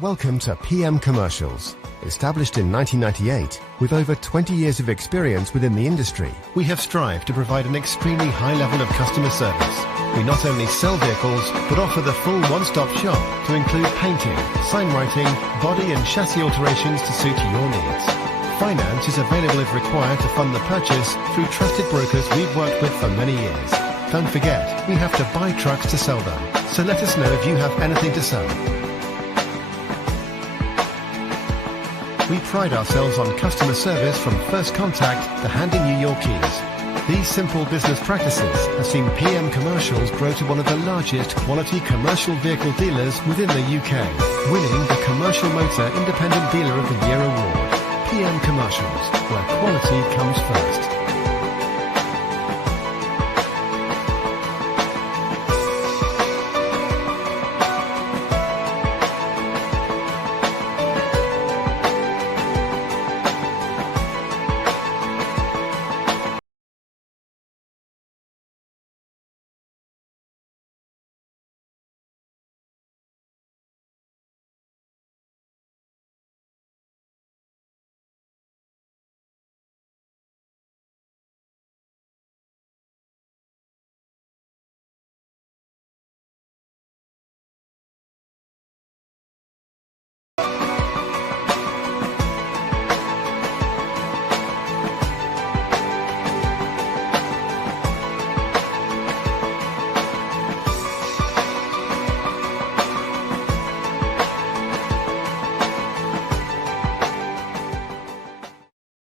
Welcome to PM Commercials. Established in 1998, with over 20 years of experience within the industry, we have strived to provide an extremely high level of customer service. We not only sell vehicles, but offer the full one-stop shop to include painting, sign writing, body and chassis alterations to suit your needs. Finance is available if required to fund the purchase through trusted brokers we've worked with for many years. Don't forget, we have to buy trucks to sell them, so let us know if you have anything to sell. We pride ourselves on customer service from first contact to handing you your keys. These simple business practices have seen PM Commercials grow to one of the largest quality commercial vehicle dealers within the UK, winning the Commercial Motor Independent Dealer of the Year award. PM Commercials, where quality comes first.